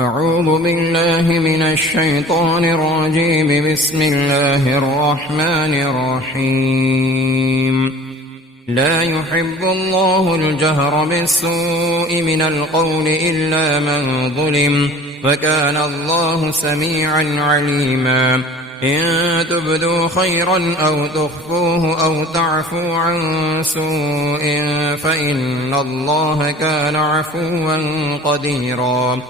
أعوذ بالله من الشيطان الرجيم. بسم الله الرحمن الرحيم. لا يحب الله الجهر بالسوء من القول إلا من ظلم، وكان الله سميعا عليما. إن تبدوا خيرا أو تخفوه أو تعفوا عن سوء فإن الله كان عفوا قديرا.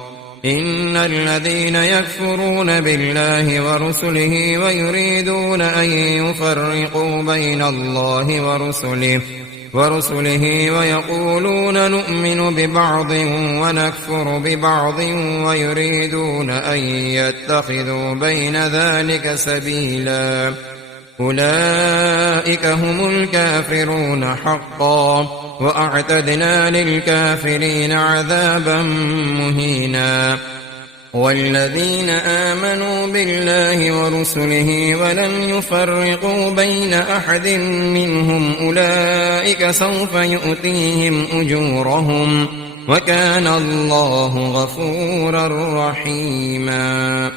إن الذين يكفرون بالله ورسله ويريدون أن يفرقوا بين الله ورسله ويقولون نؤمن ببعض ونكفر ببعض ويريدون أن يتخذوا بين ذلك سبيلا، أولئك هم الكافرون حقا، وأعتدنا للكافرين عذابا مهينا. والذين آمنوا بالله ورسله ولم يفرقوا بين أحد منهم أولئك سوف يؤتيهم أجورهم، وكان الله غفورا رحيما.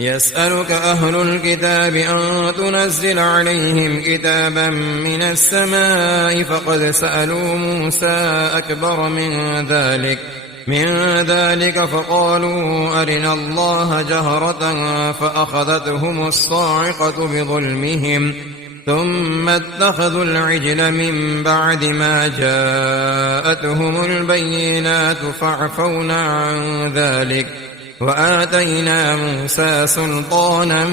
يسألك أهل الكتاب أن تنزل عليهم كتابا من السماء، فقد سألوا موسى أكبر من ذلك فقالوا أرنا الله جهرة فأخذتهم الصاعقة بظلمهم، ثم اتخذوا العجل من بعد ما جاءتهم البينات فاعفونا عن ذلك وآتينا موسى سلطانا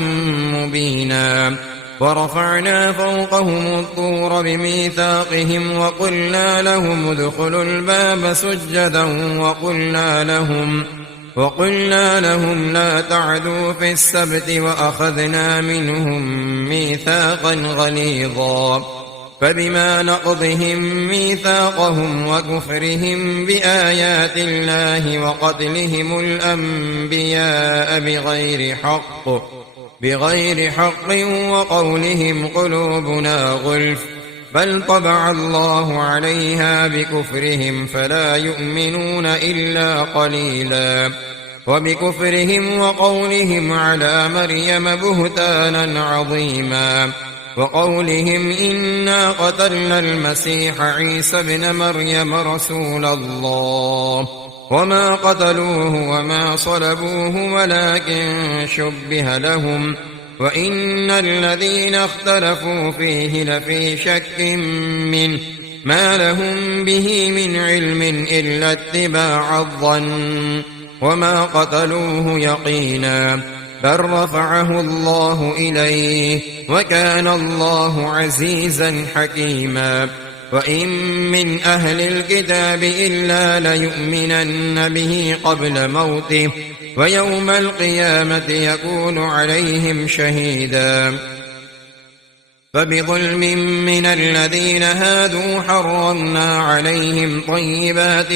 مبينا. ورفعنا فوقهم الطور بميثاقهم وقلنا لهم ادخلوا الباب سجدا وقلنا لهم لا تعدوا في السبت وأخذنا منهم ميثاقا غليظا. فبما نقضهم ميثاقهم وكفرهم بآيات الله وقتلهم الأنبياء بغير حق وقولهم قلوبنا غلف، بل طبع الله عليها بكفرهم فلا يؤمنون إلا قليلا. وبكفرهم وقولهم على مريم بهتانا عظيما، وقولهم إنا قتلنا المسيح عيسى ابن مريم رسول الله وما قتلوه وما صلبوه ولكن شبه لهم، وإن الذين اختلفوا فيه لفي شك منه ما لهم به من علم إلا اتباع الظن، وما قتلوه يقينا، بل رفعه الله إليه وكان الله عزيزا حكيما. وإن من أهل الكتاب إلا ليؤمنن به قبل موته، ويوم القيامة يكون عليهم شهيدا. فبظلم من الذين هادوا حرمنا عليهم طيبات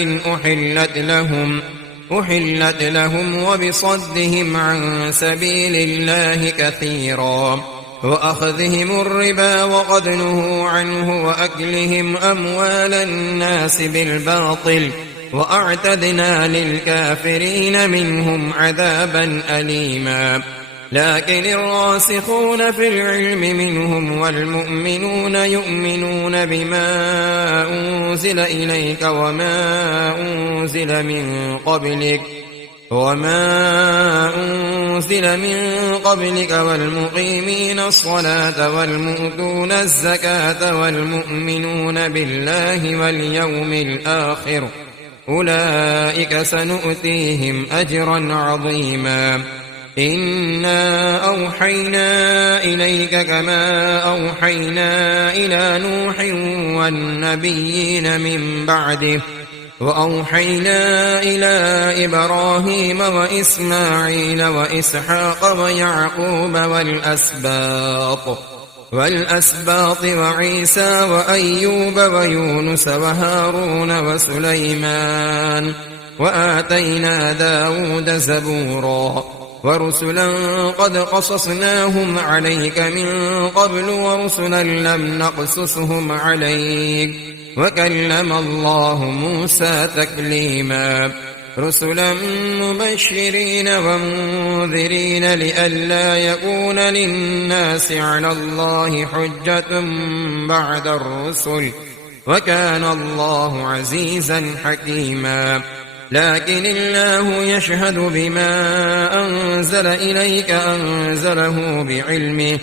أحلت لهم وبصدهم عن سبيل الله كثيرا، وأخذهم الربا وقد نهوا عنه وأكلهم أموال الناس بالباطل، وأعتدنا للكافرين منهم عذابا أليما. لكن الراسخون في العلم منهم والمؤمنون يؤمنون بما أنزل إليك وما أنزل من قبلك والمقيمين الصلاة والمؤتون الزكاة والمؤمنون بالله واليوم الآخر، أولئك سنؤتيهم أجرا عظيما. إنا أوحينا إليك كما أوحينا إلى نوح والنبيين من بعده، وأوحينا إلى إبراهيم وإسماعيل وإسحاق ويعقوب والأسباط وعيسى وأيوب ويونس وهارون وسليمان، وآتينا داود زبورا. ورسلا قد قصصناهم عليك من قبل ورسلا لم نقصصهم عليك، وكلم الله موسى تكليما. رسلا مبشرين ومنذرين لئلا يكون للناس على الله حجة بعد الرسل، وكان الله عزيزا حكيما. لكن الله يشهد بما أنزل إليك أنزله بعلمه،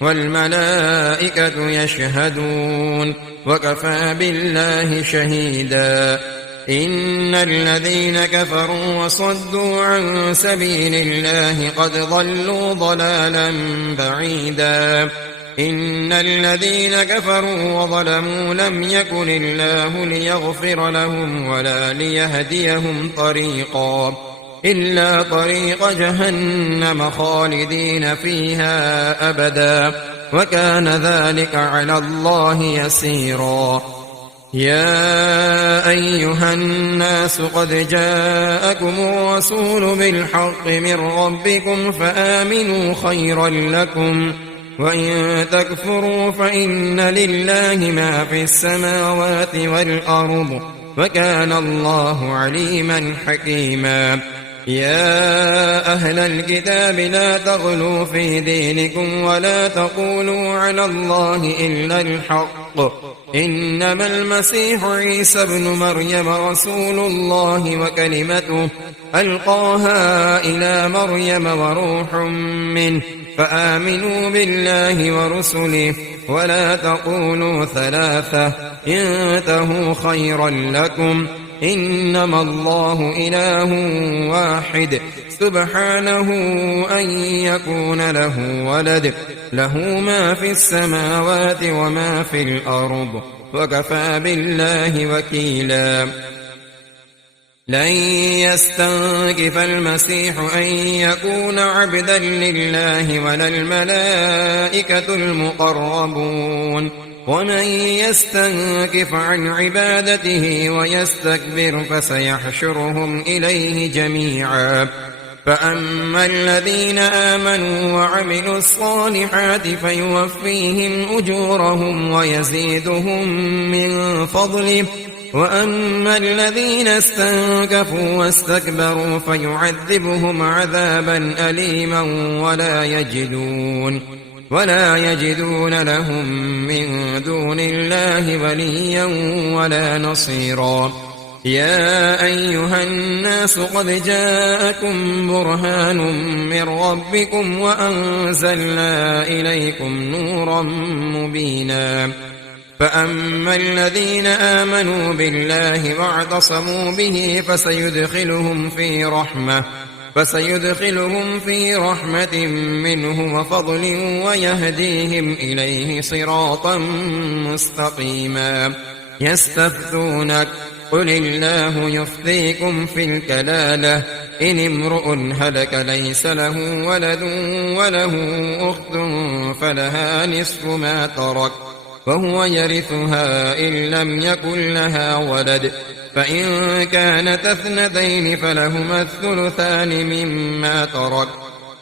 والملائكة يشهدون، وكفى بالله شهيدا. إن الذين كفروا وصدوا عن سبيل الله قد ضلوا ضلالا بعيدا. إن الذين كفروا وظلموا لم يكن الله ليغفر لهم ولا ليهديهم طريقا إلا طريق جهنم خالدين فيها أبدا، وكان ذلك على الله يسيرا. يا أيها الناس قد جاءكم الرسول بالحق من ربكم فآمنوا خيرا لكم، وإن تكفروا فإن لله ما في السماوات والأرض، وكان الله عليما حكيما. يا أهل الكتاب لا تغلوا في دينكم ولا تقولوا على الله إلا الحق، إنما المسيح عيسى ابن مريم رسول الله وكلمته ألقاها إلى مريم وروح منه، فآمنوا بالله ورسله ولا تقولوا ثلاثة، انتهوا خيرا لكم، إنما الله إله واحد سبحانه أن يكون له ولد، له ما في السماوات وما في الأرض، وكفى بالله وكيلا. لن يستنكف المسيح أن يكون عبدا لله ولا الملائكة المقربون، ومن يستنكف عن عبادته ويستكبر فسيحشرهم إليه جميعا. فأما الذين آمنوا وعملوا الصالحات فيوفيهم أجورهم ويزيدهم من فضله، وأما الذين استنكفوا واستكبروا فيعذبهم عذابا أليما ولا يجدون لهم من دون الله وليا ولا نصيرا. يا أيها الناس قد جاءكم برهان من ربكم وأنزلنا إليكم نورا مبينا. فأما الذين آمنوا بالله واعتصموا به فسيدخلهم في رحمة منه وفضل ويهديهم إليه صراطا مستقيما. يستفتونك قل الله يفتيكم في الكلالة إن امرؤ هلك ليس له ولد وله أخت فلها نصف ما ترك وهو يرثها إن لم يكن لها ولد، فإن كانت اثنتين فلهما الثلثان مما ترك،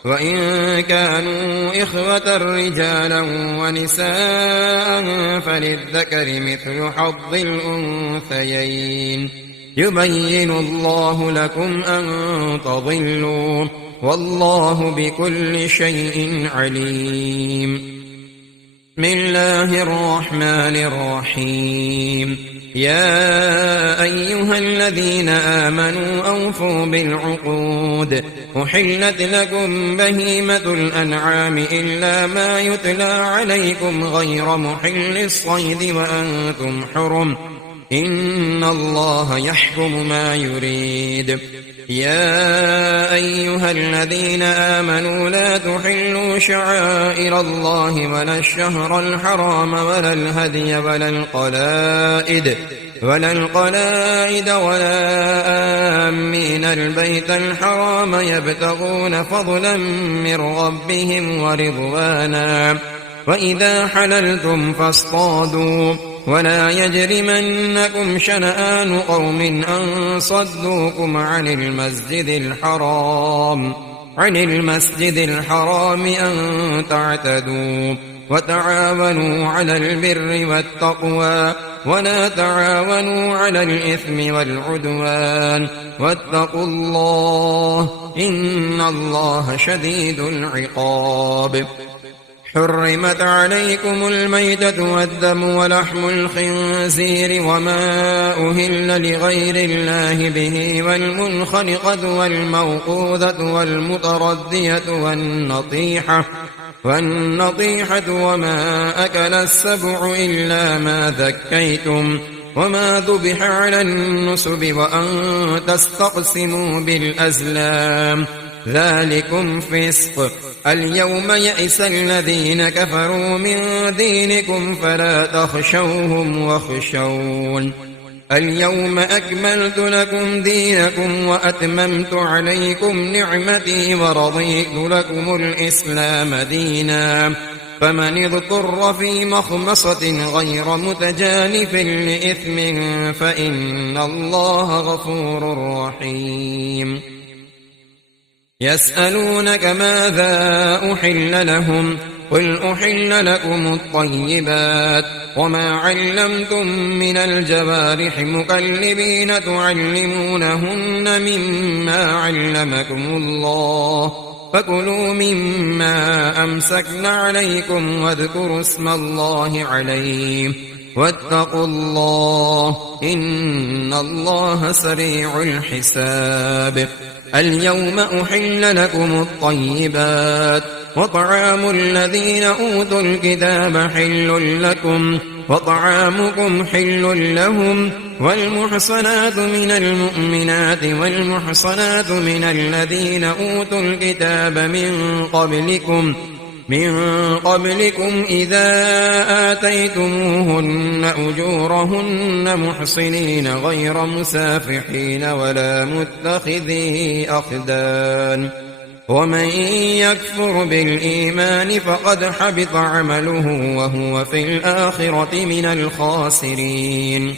وإن كانوا إخوة رجالا ونساء فللذكر مثل حظ الأنثيين. يبين الله لكم أن تضلوا، والله بكل شيء عليم. بسم الله الرحمن الرحيم. يا أيها الذين آمنوا أوفوا بالعقود، أحلت لكم بهيمة الأنعام إلا ما يتلى عليكم غير محل الصيد وأنتم حرم، إن الله يحكم ما يريد. يا أيها الذين آمنوا لا تحلوا شعائر الله ولا الشهر الحرام ولا الهدي ولا القلائد ولا آمين البيت الحرام يبتغون فضلا من ربهم ورضوانا، وإذا حللتم فاصطادوا، ولا يجرمنكم شنآن قوم أن صدوكم عن المسجد الحرام أن تعتدوا، وتعاونوا على البر والتقوى ولا تعاونوا على الإثم والعدوان، واتقوا الله إن الله شديد العقاب. حرمت عليكم الميتة والدم ولحم الخنزير وما أهل لغير الله به والمنخنقة والموقوذة والمتردية والنطيحة وما أكل السبع إلا ما ذكيتم وما ذبح على النسب وأن تستقسموا بالأزلام ذلكم فسق. اليوم يئس الذين كفروا من دينكم فلا تخشوهم واخشون. اليوم أكملت لكم دينكم وأتممت عليكم نعمتي ورضيت لكم الإسلام دينا. فمن اضطر في مخمصة غير متجانف لإثم فإن الله غفور رحيم. يسألونك ماذا أحل لهم قل أحل لكم الطيبات وما علمتم من الجوارح مكلبين تعلمونهن مما علمكم الله فكلوا مما أمسكن عليكم واذكروا اسم الله عليه واتقوا الله إن الله سريع الحساب. اليوم أحل لكم الطيبات وطعام الذين أوتوا الكتاب حل لكم وطعامكم حل لهم والمحصنات من المؤمنات والمحصنات من الذين أوتوا الكتاب من قبلكم إذا آتيتموهن أجورهن محصنين غير مسافحين ولا متخذي أخدان ومن يكفر بالإيمان فقد حبط عمله وهو في الآخرة من الخاسرين.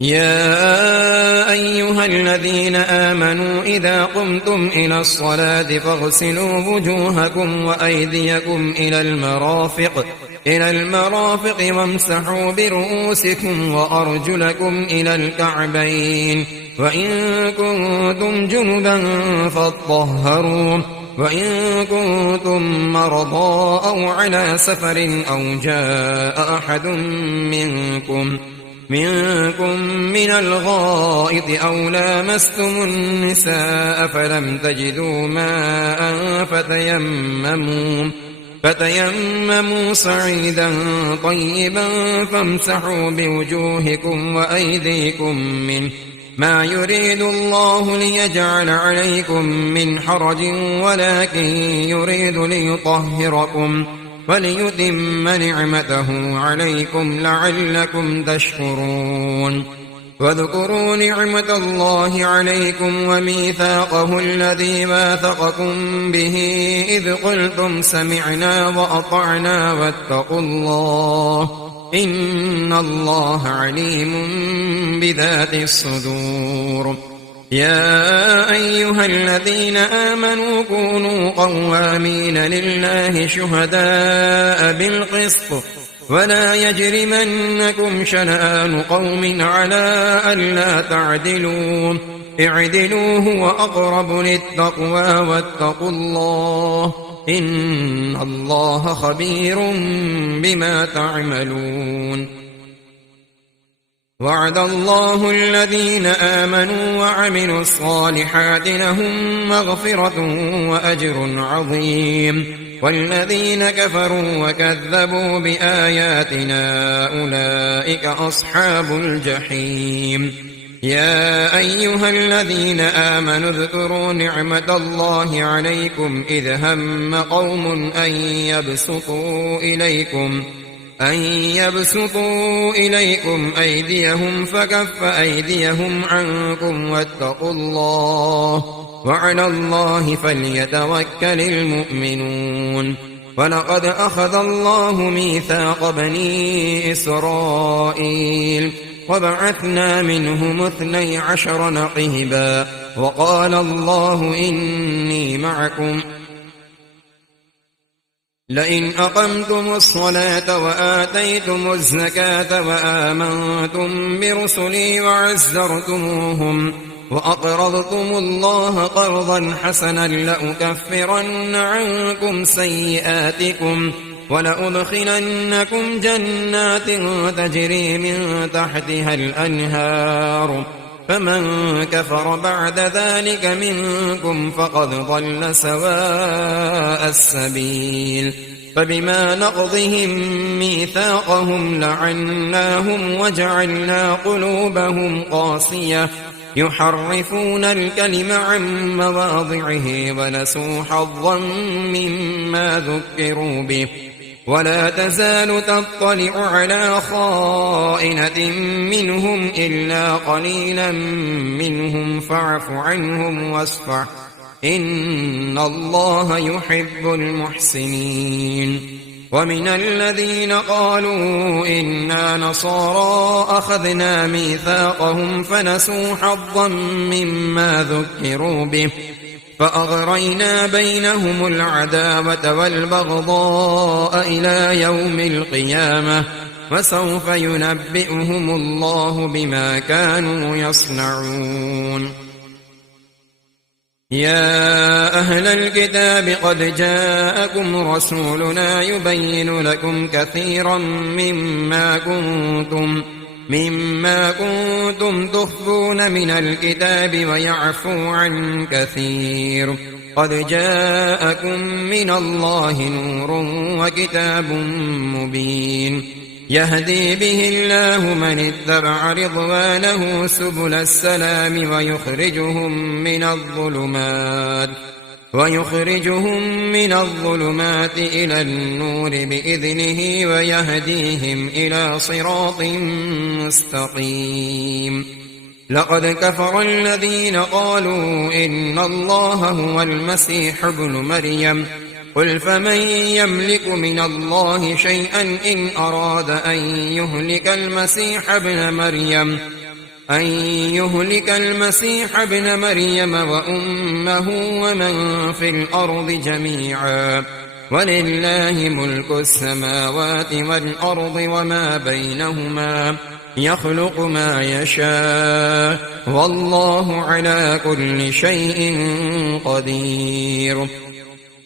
يا أيها الذين آمنوا إذا قمتم إلى الصلاة فاغسلوا وجوهكم وأيديكم إلى المرافق وامسحوا برؤوسكم وأرجلكم إلى الكعبين وإن كنتم جنبا فاطهروا وإن كنتم مرضى أو على سفر أو جاء أحد منكم من الغائط أو لامستم النساء فلم تجدوا ماء فتيمموا صعيدا طيبا فامسحوا بوجوهكم وأيديكم منه ما يريد الله ليجعل عليكم من حرج ولكن يريد ليطهركم وليتم نعمته عليكم لعلكم تشكرون. واذكروا نعمة الله عليكم وميثاقه الذي واثقكم به إذ قلتم سمعنا وأطعنا واتقوا الله إن الله عليم بذات الصدور. يا أيها الذين آمنوا كونوا قوامين لله شهداء بالقسط ولا يجرمنكم شنآن قوم على ألا تعدلوا اعدلوا هو أقرب للتقوى واتقوا الله إن الله خبير بما تعملون. وعد الله الذين آمنوا وعملوا الصالحات لهم مغفرة وأجر عظيم والذين كفروا وكذبوا بآياتنا أولئك أصحاب الجحيم. يا أيها الذين آمنوا اذكروا نعمة الله عليكم إذ هم قوم أن يبسطوا إليكم أيديهم فكف أيديهم عنكم واتقوا الله وعلى الله فليتوكل المؤمنون. ولقد أخذ الله ميثاق بني إسرائيل وبعثنا منهم 12 نقيبا وقال الله إني معكم لئن أقمتم الصلاة وآتيتم الزكاة وآمنتم برسلي وعزرتموهم وأقرضتم الله قرضا حسنا لأكفرن عنكم سيئاتكم ولأدخلنكم جنات تجري من تحتها الأنهار فمن كفر بعد ذلك منكم فقد ضل سواء السبيل فبما نقضهم ميثاقهم لعناهم وجعلنا قلوبهم قاسية يحرفون الكلم عن مواضعه ونسوا حظا مما ذكروا به ولا تزال تطلع على خائنة منهم إلا قليلا منهم فاعف عنهم واصفح إن الله يحب المحسنين ومن الذين قالوا إنا نصارى أخذنا ميثاقهم فنسوا حظا مما ذكروا به فأغرينا بينهم العداوة والبغضاء إلى يوم القيامة وسوف ينبئهم الله بما كانوا يصنعون يا أهل الكتاب قد جاءكم رسولنا يبين لكم كثيرا مما كنتم تخفون من الكتاب ويعفو عن كثير قد جاءكم من الله نور وكتاب مبين يهدي به الله من اتبع رضوانه سبل السلام ويخرجهم من الظلمات إلى النور بإذنه ويهديهم إلى صراط مستقيم لقد كفر الذين قالوا إن الله هو المسيح ابن مريم قل فمن يملك من الله شيئا إن أراد أن يهلك المسيح ابن مريم وأمه ومن في الأرض جميعا ولله ملك السماوات والأرض وما بينهما يخلق ما يشاء والله على كل شيء قدير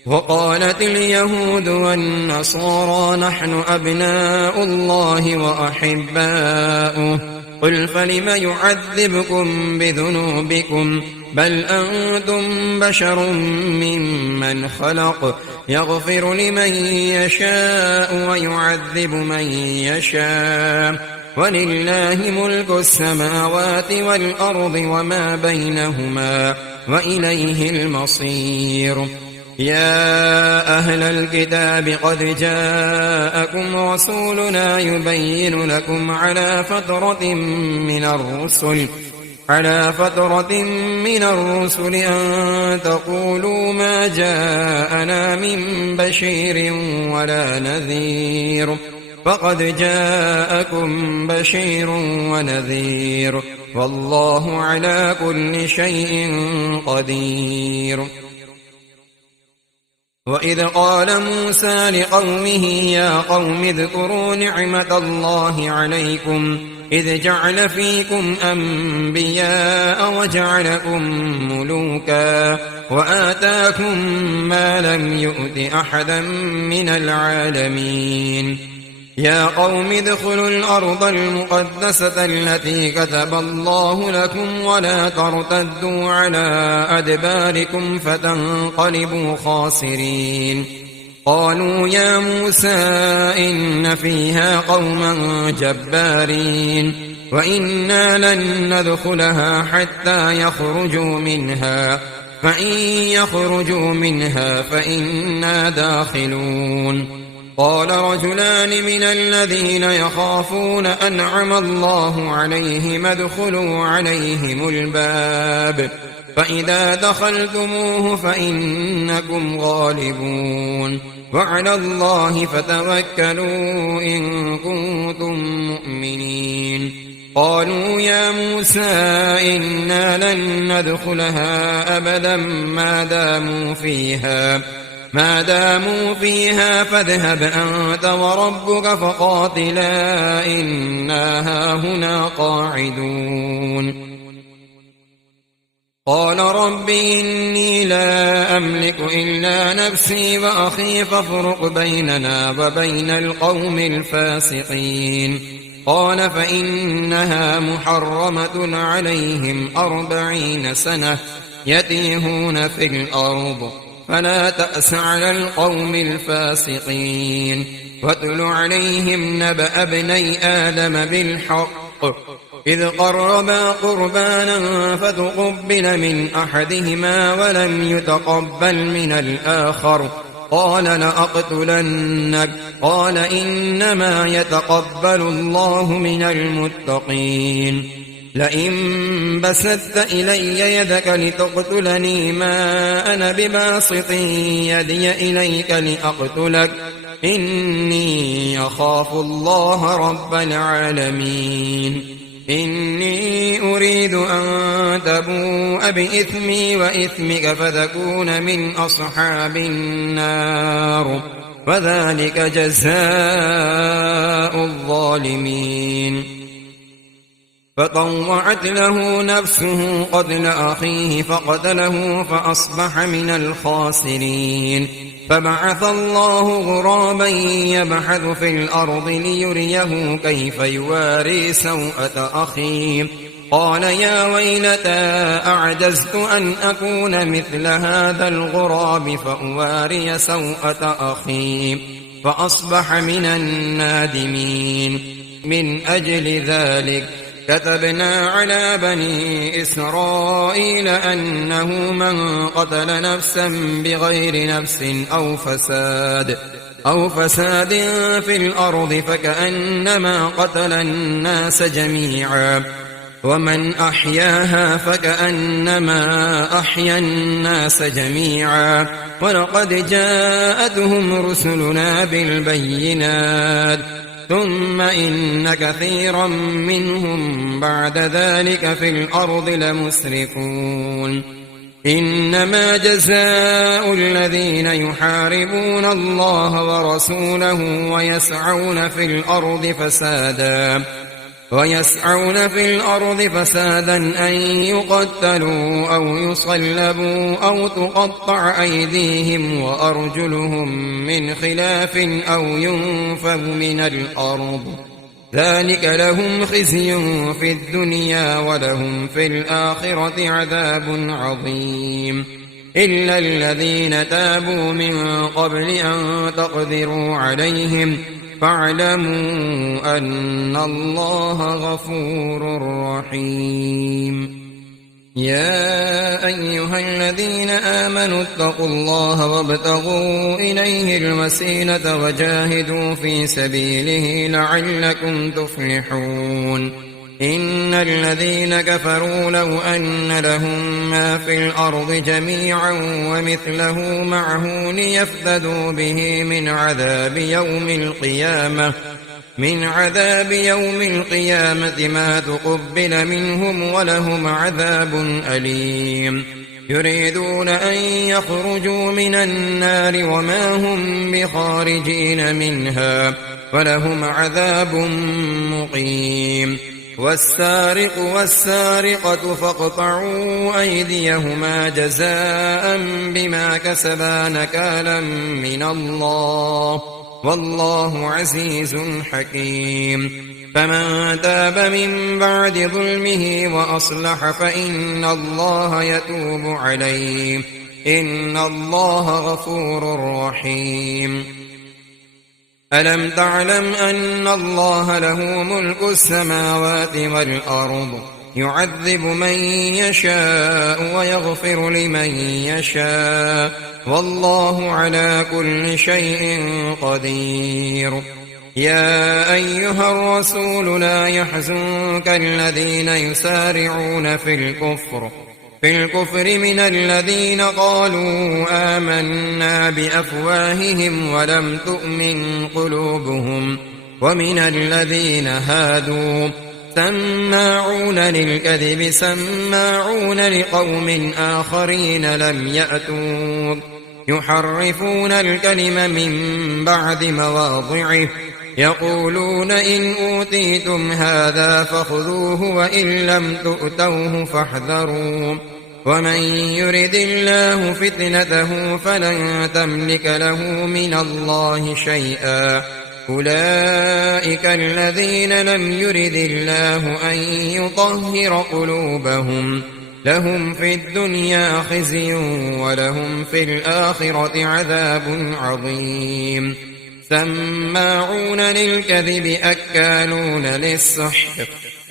وقالت اليهود والنصارى نحن أبناء الله وأحباؤه قل فلم يعذبكم بذنوبكم بل أنتم بشر ممن خلق يغفر لمن يشاء ويعذب من يشاء ولله ملك السماوات والأرض وما بينهما وإليه المصير يا أهل الكتاب قد جاءكم رسولنا يبين لكم على فترة من الرسل أن تقولوا ما جاءنا من بشير ولا نذير فقد جاءكم بشير ونذير والله على كل شيء قدير وإذ قال موسى لقومه يا قوم اذكروا نعمة الله عليكم إذ جعل فيكم أنبياء وجعلكم ملوكا وآتاكم ما لم يؤت أحدا من العالمين يا قوم ادخلوا الأرض المقدسة التي كتب الله لكم ولا ترتدوا على أدباركم فتنقلبوا خاسرين قالوا يا موسى إن فيها قوما جبارين وإنا لن ندخلها حتى يخرجوا منها فإن يخرجوا منها فإنا داخلون قال رجلان من الذين يخافون أنعم الله عليهم ادخلوا عليهم الباب فإذا دخلتموه فإنكم غالبون وعلى الله فتوكلوا إن كنتم مؤمنين قالوا يا موسى إنا لن ندخلها أبدا ما داموا فيها ما داموا فيها فاذهب أنت وربك فقاتلا إنا هاهنا قاعدون قال رب إني لا أملك إلا نفسي وأخي فافرق بيننا وبين القوم الفاسقين قال فإنها محرمة عليهم 40 سنة يتيهون في الأرض فلا تأس على القوم الفاسقين واتل عليهم نبأ ابني آدم بالحق إذ قربا قربانا فتقبل من أحدهما ولم يتقبل من الآخر قال لأقتلنك قال إنما يتقبل الله من المتقين لئن بسطت إلي يدك لتقتلني ما أنا بباسط يدي إليك لأقتلك إني أخاف الله رب العالمين إني أريد أن تبوء بإثمي وإثمك فتكون من أصحاب النار وذلك جزاء الظالمين فطوعت له نفسه قتل أخيه فقتله فأصبح من الخاسرين فبعث الله غرابا يبحث في الأرض ليريه كيف يواري سوءة أخيه قال يا ويلتى أعجزت أن أكون مثل هذا الغراب فأواري سوءة أخي فأصبح من النادمين من أجل ذلك كتبنا على بني إسرائيل أنه من قتل نفسا بغير نفس أو فساد في الأرض فكأنما قتل الناس جميعا ومن أحياها فكأنما أحيا الناس جميعا ولقد جاءتهم رسلنا بالبينات ثم إن كثيرا منهم بعد ذلك في الأرض لمسرفون إنما جزاء الذين يحاربون الله ورسوله ويسعون في الأرض فسادا أن يقتلوا أو يصلبوا أو تقطع أيديهم وأرجلهم من خلاف أو ينفوا من الأرض ذلك لهم خزي في الدنيا ولهم في الآخرة عذاب عظيم إلا الذين تابوا من قبل أن تقدروا عليهم فاعلموا أن الله غفور رحيم يا أيها الذين آمنوا اتقوا الله وابتغوا إليه الوسيلة وجاهدوا في سبيله لعلكم تفلحون إن الذين كفروا لو أن لهم ما في الأرض جميعا ومثله معه ليفتدوا به من عذاب يوم القيامة ما تقبل منهم ولهم عذاب أليم يريدون أن يخرجوا من النار وما هم بخارجين منها ولهم عذاب مقيم والسارق والسارقة فاقطعوا أيديهما جزاء بما كسبا نكالا من الله والله عزيز حكيم فمن تاب من بعد ظلمه وأصلح فإن الله يتوب عليه إن الله غفور رحيم ألم تعلم أن الله له ملك السماوات والأرض يعذب من يشاء ويغفر لمن يشاء والله على كل شيء قدير يا أيها الرسول لا يحزنك الذين يسارعون في الكفر من الذين قالوا آمنا بأفواههم ولم تؤمن قلوبهم ومن الذين هادوا سماعون للكذب سماعون لقوم آخرين لم يأتوك يحرفون الكلم من بعد مواضعه يقولون إن أوتيتم هذا فخذوه وإن لم تؤتوه فاحذروا ومن يرد الله فتنته فلن تملك له من الله شيئا أولئك الذين لم يرد الله أن يطهر قلوبهم لهم في الدنيا خزي ولهم في الآخرة عذاب عظيم سماعون للكذب أكالون للسحت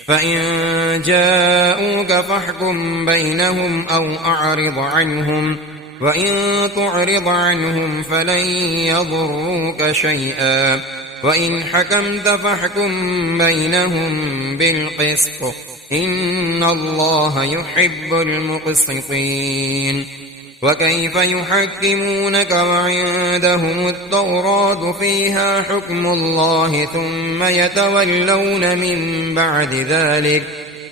فإن جاءوك فاحكم بينهم أو أعرض عنهم وإن تعرض عنهم فلن يضروك شيئا وإن حكمت فاحكم بينهم بالقسط إن الله يحب المقسطين وكيف يحكمونك وعندهم التوراة فيها حكم الله ثم يتولون من بعد ذلك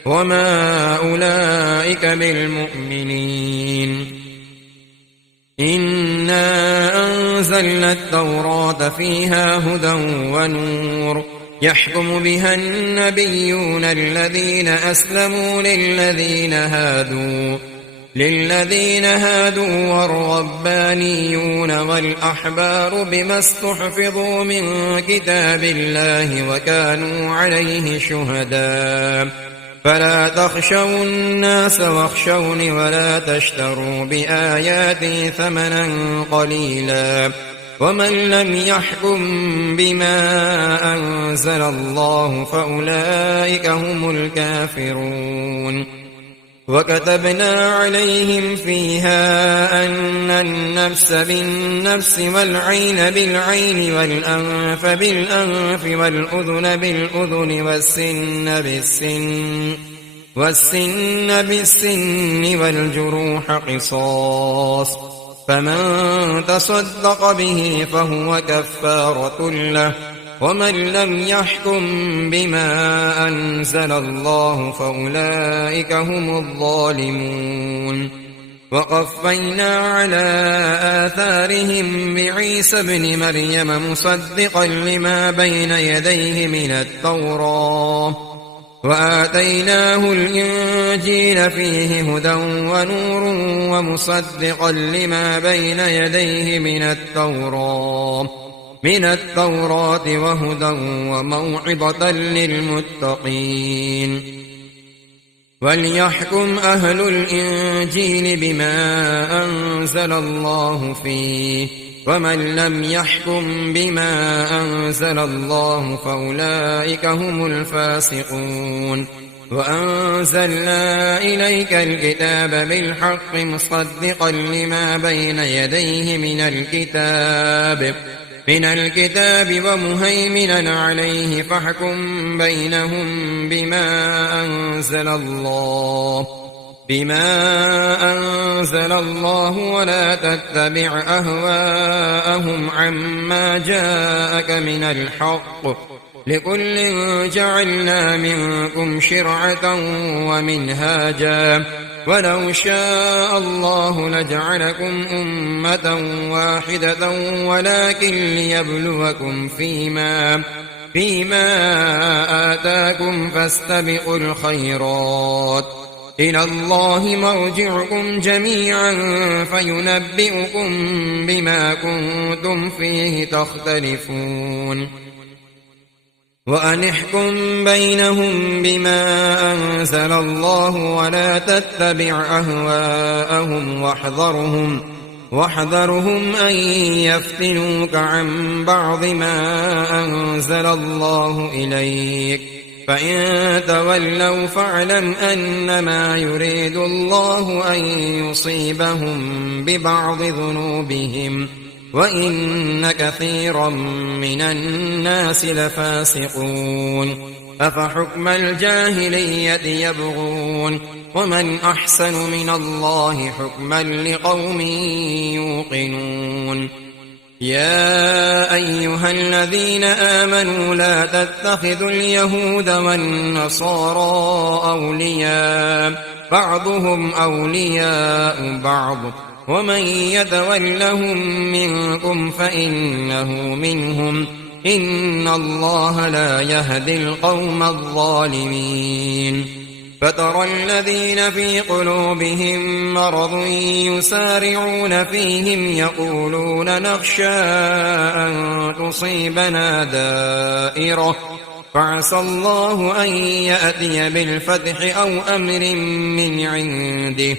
وما أولئك بالمؤمنين إنا أنزلنا التوراة فيها هدى ونور يحكم بها النبيون الذين أسلموا للذين هادوا والربانيون والأحبار بما استحفظوا من كتاب الله وكانوا عليه شهداء فلا تخشوا الناس واخشوني ولا تشتروا بآياتي ثمنا قليلا ومن لم يحكم بما أنزل الله فأولئك هم الكافرون وكتبنا عليهم فيها أن النفس بالنفس والعين بالعين والأنف بالأنف والأذن بالأذن والسن بالسن والجروح قصاص فمن تصدق به فهو كفارة له ومن لم يحكم بما أنزل الله فأولئك هم الظالمون وقفينا على آثارهم بعيسى ابن مريم مصدقا لما بين يديه من التوراة وآتيناه الإنجيل فيه هدى ونور ومصدقا لما بين يديه من التوراة وهدى وموعظة للمتقين وليحكم أهل الإنجيل بما أنزل الله فيه ومن لم يحكم بما أنزل الله فأولئك هم الفاسقون وأنزلنا إليك الكتاب بالحق مصدقا لما بين يديه من الكتاب ومهيمنا عليه فاحكم بينهم بما أنزل الله ولا تتبع أهواءهم عما جاءك من الحق لكل جعلنا منكم شرعة ومنهاجا ولو شاء الله لجعلكم أمة واحدة ولكن ليبلوكم فيما آتاكم فاستبقوا الخيرات إلى الله مرجعكم جميعا فينبئكم بما كنتم فيه تختلفون وأن احكم بينهم بما أنزل الله ولا تتبع أهواءهم واحذرهم أن يفتنوك عن بعض ما أنزل الله إليك فإن تولوا فاعلم أنما يريد الله أن يصيبهم ببعض ذنوبهم وإن كثيرا من الناس لفاسقون أفحكم الجاهلية يبغون ومن أحسن من الله حكما لقوم يوقنون يا أيها الذين آمنوا لا تتخذوا اليهود والنصارى أولياء بعضهم أولياء بعض ومن يتولهم منكم فإنه منهم إن الله لا يهدي القوم الظالمين فترى الذين في قلوبهم مرض يسارعون فيهم يقولون نخشى أن تصيبنا دائرة فعسى الله أن يأتي بالفتح أو أمر من عنده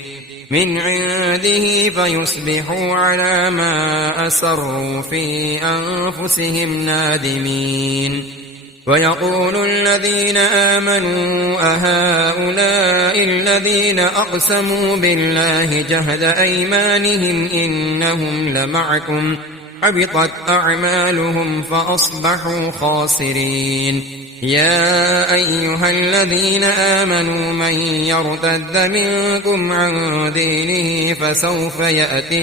فيصبحوا على ما أسروا في أنفسهم نادمين ويقول الذين آمنوا أهؤلاء الذين أقسموا بالله جهد أيمانهم إنهم لمعكم حبطت أعمالهم فأصبحوا خاسرين يا أيها الذين آمنوا من يرتد منكم عن دينه فسوف يأتي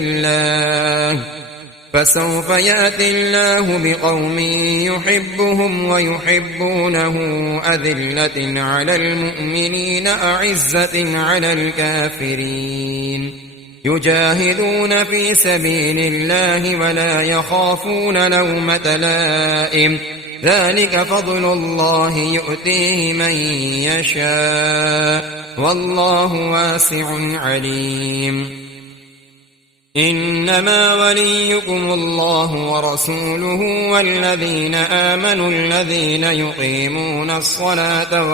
الله بقوم يحبهم ويحبونه أذلة على المؤمنين أعزة على الكافرين يجاهدون في سبيل الله ولا يخافون لومة لائم ذلك فضل الله يؤتيه من يشاء والله واسع عليم إنما وليكم الله ورسوله والذين آمنوا الذين يقيمون الصلاة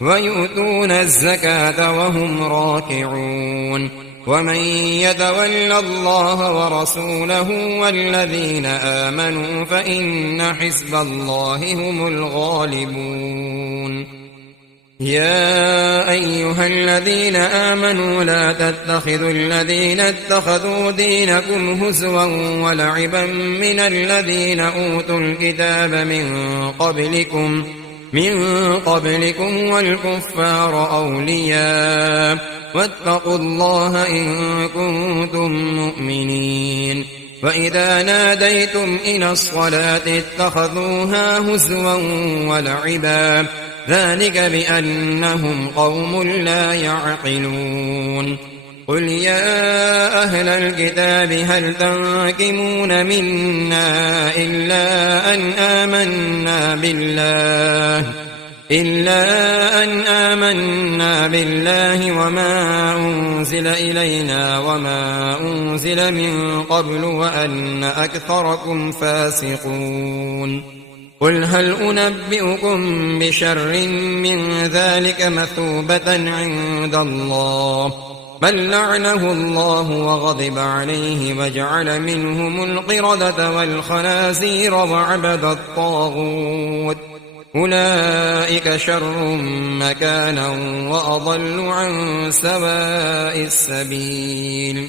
ويؤتون الزكاة وهم راكعون ومن يتول الله ورسوله والذين آمنوا فإن حزب الله هم الغالبون يا أيها الذين آمنوا لا تتخذوا الذين اتخذوا دينكم هزوا ولعبا من الذين أوتوا الكتاب من قبلكم والكفار أولياء واتقوا الله إن كنتم مؤمنين وإذا ناديتم إلى الصلاة اتخذوها هزوا ولعبا ذلك بأنهم قوم لا يعقلون قل يا أهل الكتاب هل تنقمون منا إلا أن آمنا بالله وما أنزل إلينا وما أنزل من قبل وأن أكثركم فاسقون قل هل أنبئكم بشر من ذلك مثوبة عند الله بل لعنه الله وغضب عليه وجعل منهم القردة والخنازير وعبد الطاغوت أولئك شر مكانا وأضل عن سواء السبيل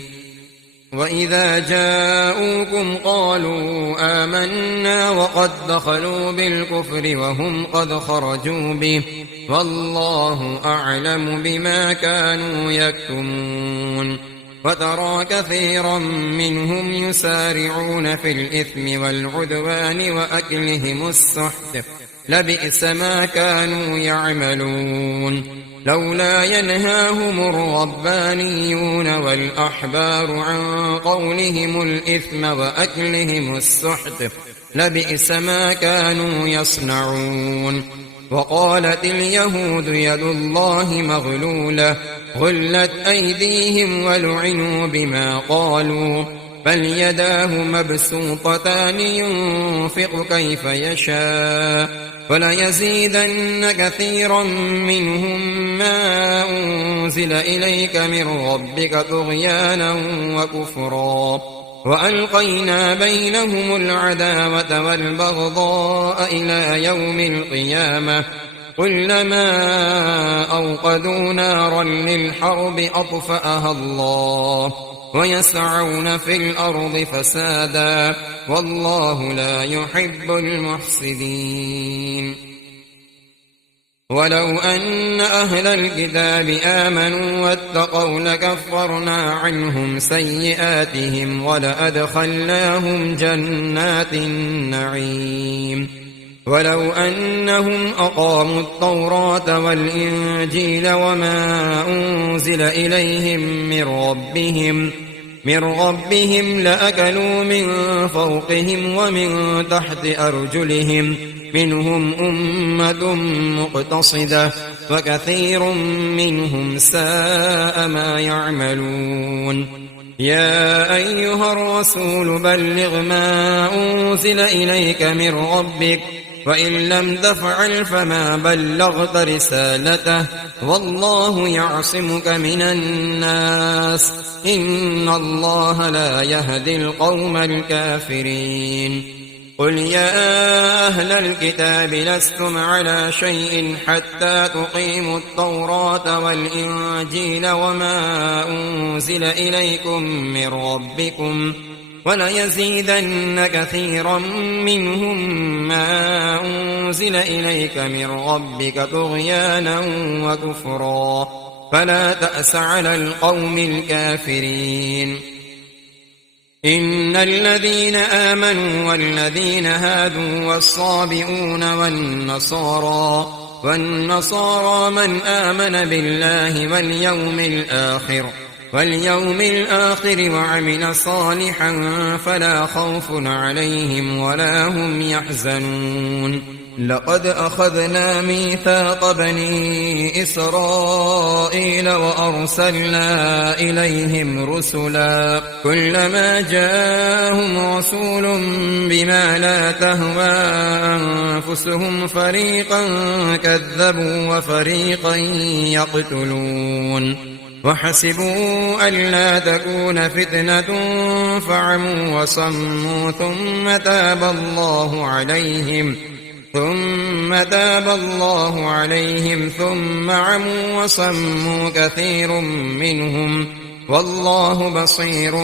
وإذا جاءوكم قالوا آمنا وقد دخلوا بالكفر وهم قد خرجوا به والله أعلم بما كانوا يكتمون وترى كثيرا منهم يسارعون في الإثم والعدوان وأكلهم السحت لبئس ما كانوا يعملون لولا ينهاهم الربانيون والأحبار عن قولهم الإثم وأكلهم السحت لبئس ما كانوا يصنعون وقالت اليهود يد الله مغلولة غلت أيديهم ولعنوا بما قالوا بل يداه مبسوطتان ينفق كيف يشاء وليزيدن كثيرا منهم ما أنزل إليك من ربك طغيانا وكفرا وألقينا بينهم العداوة والبغضاء إلى يوم القيامة كلما أوقدوا نارا للحرب أطفأها الله ويسعون في الأرض فسادا والله لا يحب المفسدين ولو أن أهل الكتاب آمنوا واتقوا لكفرنا عنهم سيئاتهم ولأدخلناهم جنات النعيم ولو أنهم أقاموا التوراة والإنجيل وما أنزل إليهم من ربهم لأكلوا من فوقهم ومن تحت أرجلهم منهم أمة مقتصدة وكثير منهم ساء ما يعملون يا أيها الرسول بلغ ما أنزل إليك من ربك وإن لم تفعل فما بلغت رسالته والله يعصمك من الناس إن الله لا يهدي القوم الكافرين قل يا أهل الكتاب لستم على شيء حتى تقيموا التوراة والإنجيل وما أنزل إليكم من ربكم وليزيدن كثيرا منهم ما أنزل إليك من ربك طغيانا وكفرا فلا تأس على القوم الكافرين إن الذين آمنوا والذين هادوا والصابئون والنصارى من آمن بالله واليوم الآخر وعمل صالحا فلا خوف عليهم ولا هم يحزنون لقد أخذنا ميثاق بني إسرائيل وأرسلنا إليهم رسلا كلما جاءهم رسول بما لا تهوى أنفسهم فريقا كذبوا وفريقا يقتلون وحسبوا ألا تكون فتنة فعموا وصموا ثم تاب الله عليهم ثم عموا وصموا كثير منهم والله بصير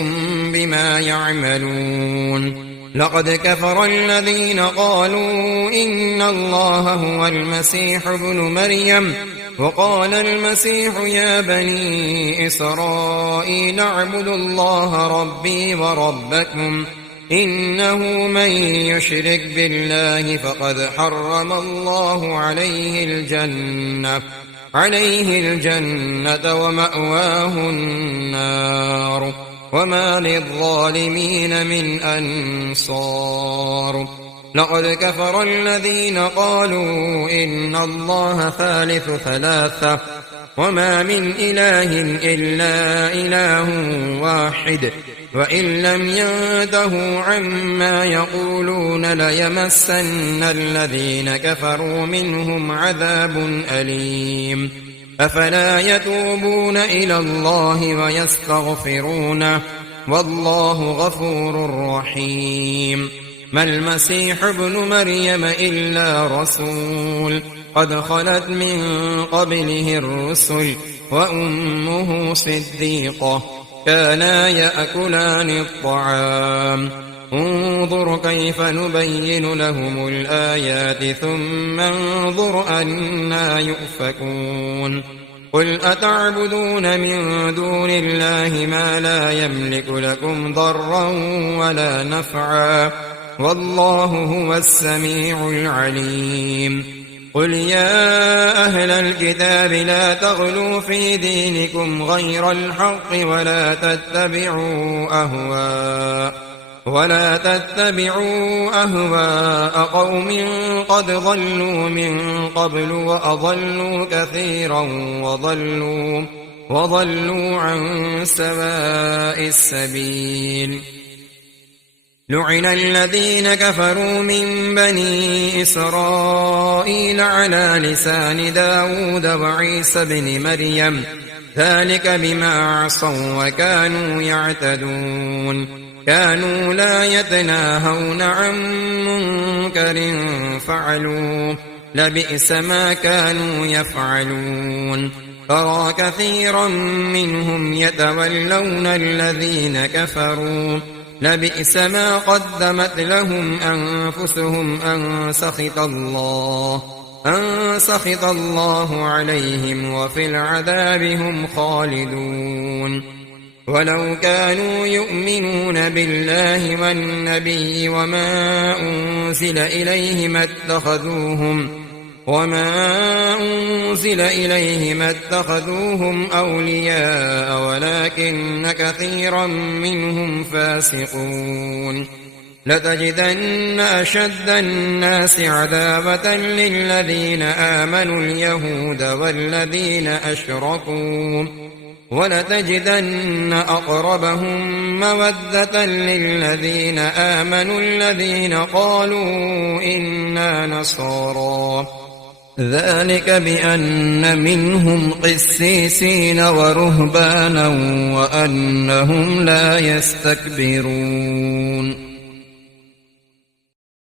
بما يعملون لقد كفر الذين قالوا إن الله هو المسيح ابن مريم وقال المسيح يا بني إسرائيل اعبدوا الله ربي وربكم إنه من يشرك بالله فقد حرم الله عليه الجنة ومأواه النار وما للظالمين من أنصار لقد كفر الذين قالوا إن الله ثالث ثلاثة وما من إله إلا إله واحد وإن لم ينتهوا عما يقولون ليمسن الذين كفروا منهم عذاب أليم أفلا يتوبون إلى الله ويستغفرونه والله غفور رحيم ما المسيح ابن مريم إلا رسول قد خلت من قبله الرسل وأمه صديقة كانا يأكلان الطعام انظر كيف نبين لهم الآيات ثم انظر أنا يؤفكون قل أتعبدون من دون الله ما لا يملك لكم ضرا ولا نفعا والله هو السميع العليم قل يا أهل الكتاب لا تغلوا في دينكم غير الحق ولا تتبعوا أهواء قوم قد ضلوا من قبل وأضلوا كثيرا وضلوا عن سواء السبيل لعن الذين كفروا من بني إسرائيل على لسان داود وعيسى بن مريم ذلك بما عصوا وكانوا يعتدون كانوا لا يتناهون عن منكر فعلوه لبئس ما كانوا يفعلون ترى كثيرا منهم يتولون الذين كفروا لبئس ما قدمت لهم أنفسهم أن سخط الله عليهم وفي العذاب هم خالدون ولو كانوا يؤمنون بالله والنبي وما أنزل إليه ما اتخذوهم أولياء ولكن كثيرا منهم فاسقون لتجدن أشد الناس عذابة للذين آمنوا اليهود والذين أشركوا ولتجدن أقربهم مودة للذين آمنوا الذين قالوا إنا نصارى ذلك بأن منهم قسيسين ورهبانا وأنهم لا يستكبرون